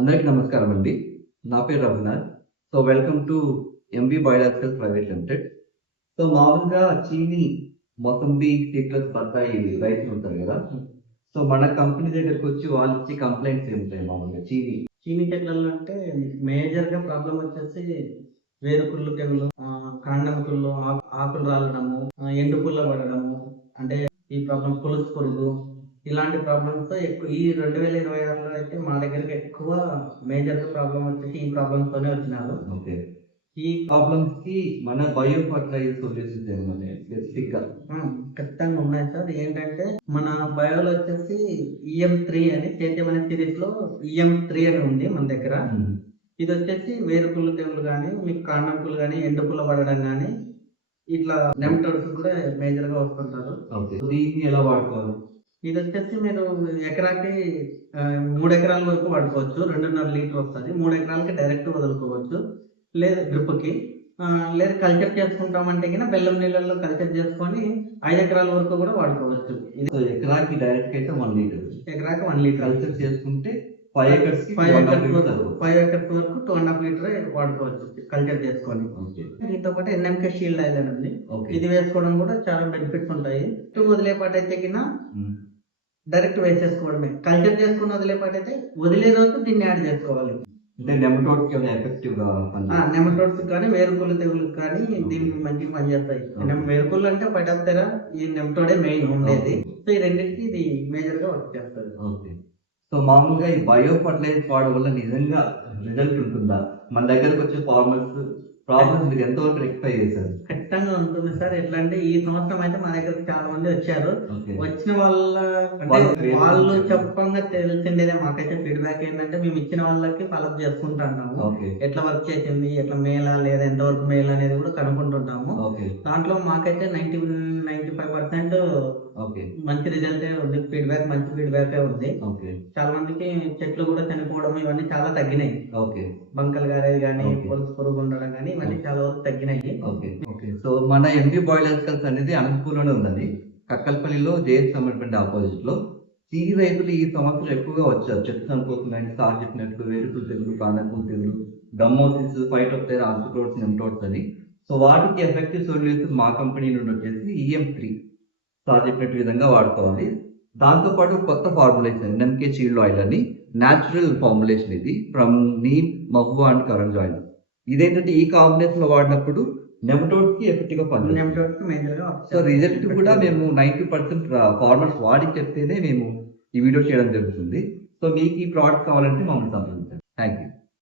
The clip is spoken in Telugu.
అందరికీ నమస్కారం అండి. నా పేరు Raghunath. So welcome to MV biologicals private limited. So మామూలుగా చీని, మొసంబి, సీడ్లెస్ బత్తాయి రైతులు ఉంటారు కదా. సో మన కంపెనీ దగ్గరకు వచ్చి వాళ్ళు ఇచ్చే కంప్లైంట్స్ ఏముంటాయి మామూలుగా చీని చెట్లలో అంటే మేజర్గా ప్రాబ్లం వచ్చేసి వేరుకుళ్ళు తెగులు, కాండం కుళ్ళు, ఆకులు రాలడము, ఎండు పుల్ల పడడము, అంటే ఈ ప్రాబ్లం పులుసు పురుగు, ఇలాంటి ప్రాబ్లమ్స్ ఎక్కువ ఈ 2026లో అయితే మా దగ్గరికి ఎక్కువ మేజర్గా ప్రాబ్లం వచ్చేసి ఈ ప్రాబ్లమ్స్ తోనే వచ్చినారు. ఓకే. ఈ ప్రాబ్లమ్స్ కి మన బయో ఫర్టిలైజర్ సొల్యూషన్స్ ఏమన్నా స్పెసిఫిక్ గా ఖచ్చితంగా ఉన్నాయి సార్. ఏంటంటే మన బయోలో వచ్చేసి EM3 అని సేద్యం అనే సిరీస్ లో EM3 అని ఉంది మన దగ్గర. ఇది వచ్చేసి వేరుకుళ్ళు తెగులు కానీ, మీకు కాండం పుల్లు కానీ, ఎండు పుల్ల పడడం కానీ, ఇట్లా నెమటోడ్స్ కూడా మేజర్ గా వస్తుంటారు. దీన్ని ఎలా వాడుకోవాలి? ఇది వచ్చేసి మీరు ఎకరాకి 3 ఎకరాల వరకు వాడుకోవచ్చు. 2.5 లీటర్ వస్తుంది. 3 ఎకరాలకి డైరెక్ట్ వదులుకోవచ్చు, లేదు డ్రిప్కి, లేదు కల్చర్ చేసుకుంటామంటే కింద బెల్లం నీళ్ళల్లో కల్చర్ చేసుకొని 5 ఎకరాల వరకు కూడా వాడుకోవచ్చు. ఎకరాకి డైరెక్ట్ అయితే 1 లీటర్, ఎకరాకి 1 లీటర్ కల్చర్ చేసుకుంటే 5 ఎకర్స్ వరకు 2.5 లీటర్ వాడుకోవచ్చు కల్చర్ చేసుకొని. దీంతో పాటు NMK షీల్డ్ ఐలాండ్ ఉంది. ఇది వేసుకోవడం కూడా చాలా బెనిఫిట్స్ ఉంటాయి. వదిలేపాటైతే కింద డైరెక్ట్ వేసేసుకోవడమే. కల్చర్ చేసుకుని వదిలేపాటైతే వదిలే రోజు దీన్ని యాడ్ చేసుకోవాలి. అంటే నెమటోడ్స్ కానీ వేరుకుళ్ళు తెగులకు కానీ దీనికి మంచిగా పనిచేస్తాయి. వేరుకుళ్ళు అంటే పట్టేస్తారా, ఈ నెమటోడే మెయిన్ ఉండేది. సో ఈ రెండింటికి ఇది మేజర్ గా వర్క్ చేస్తుంది. సో మామూలుగా ఈ బయో ఫర్టిలైజర్స్ వాడడం వల్ల నిజంగా రిజల్ట్ ఉంటుందా? మన దగ్గరకు వచ్చే ఫార్మర్స్ ప్రాబ్లమ్స్ మీరు ఎంతవరకు రెక్టిఫై చేశారు? ఖచ్చితంగా ఉంటుంది సార్. ఎట్లా అంటే ఈ సంవత్సరం అయితే మా దగ్గరకు చాలా మంది వచ్చారు. వచ్చిన వాళ్ళు చెప్పంగా తెలిసిందేదే. మాకైతే ఫీడ్బ్యాక్ ఏంటంటే మేము ఇచ్చిన వాళ్ళకి ఫాలోఅప్ చేసుకుంటున్నాము. ఎట్లా వర్క్ చేసింది, ఎట్లా మేలా లేదా ఎంతవరకు మేల్ అనేది కూడా కనుక్కుంటుంటాము. దాంట్లో మాకైతే 95% మంచి రిజల్ట్ ఉంది. ఫీడ్బ్యాక్ మంచి ఫీడ్బ్యాక్ ఉంది. చాలా మందికి చెట్లు కూడా చనిపోవడం ఇవన్నీ చాలా తగ్గినాయి. బంకలు గారేది కానీ, పొలుసు పురుగు ఉండడం కానీ ఇవన్నీ చాలా వరకు తగ్గినాయి. సో మన ఎంవి బయోలాజికల్స్ అనేది అనంతపూర్లోనే ఉందండి. కక్కల్పల్లిలో జేఎస్ కమిట్మెంట్ ఆపోజిట్ లో. చీని రైతులు ఈ సంవత్సరం ఎక్కువగా వచ్చారు. చెట్లు చనిపోతున్నాయని సార్ చెప్పినట్లు వేరుకులు తెగులు, కాండపుల్ తెగులు, డమ్మోసిస్, ఫైటోప్తెరా, ఆర్థ్రోపోడ్స్, నెమటోడ్స్ అని. సో వాటికి ఎఫెక్టివ్ సొల్యూషన్ మా కంపెనీ నుండి వచ్చేసి EM3 సార్ చెప్పినట్టు విధంగా వాడుకోవాలి. దాంతోపాటు కొత్త ఫార్ములేషన్ NMK షీల్డ్ ఆయిల్ అని న్యాచురల్ ఫార్ములేషన్, ఇది from neem, Mahua and Karanj oil. ఇదేంటంటే ఈ కాంబినేషన్ లో వాడినప్పుడు నెమటోడ్స్ కి ఎఫెక్టివ్ గా పనిచేస్తుంది. సో రిజల్ట్ కూడా మేము 90% ఫార్మర్స్ వాడి చెప్తేనే మేము ఈ వీడియో చేయడం జరుగుతుంది. సో మీకు ఈ ప్రోడక్ట్ కావాలంటే మమ్మల్ని సంప్రదించండి.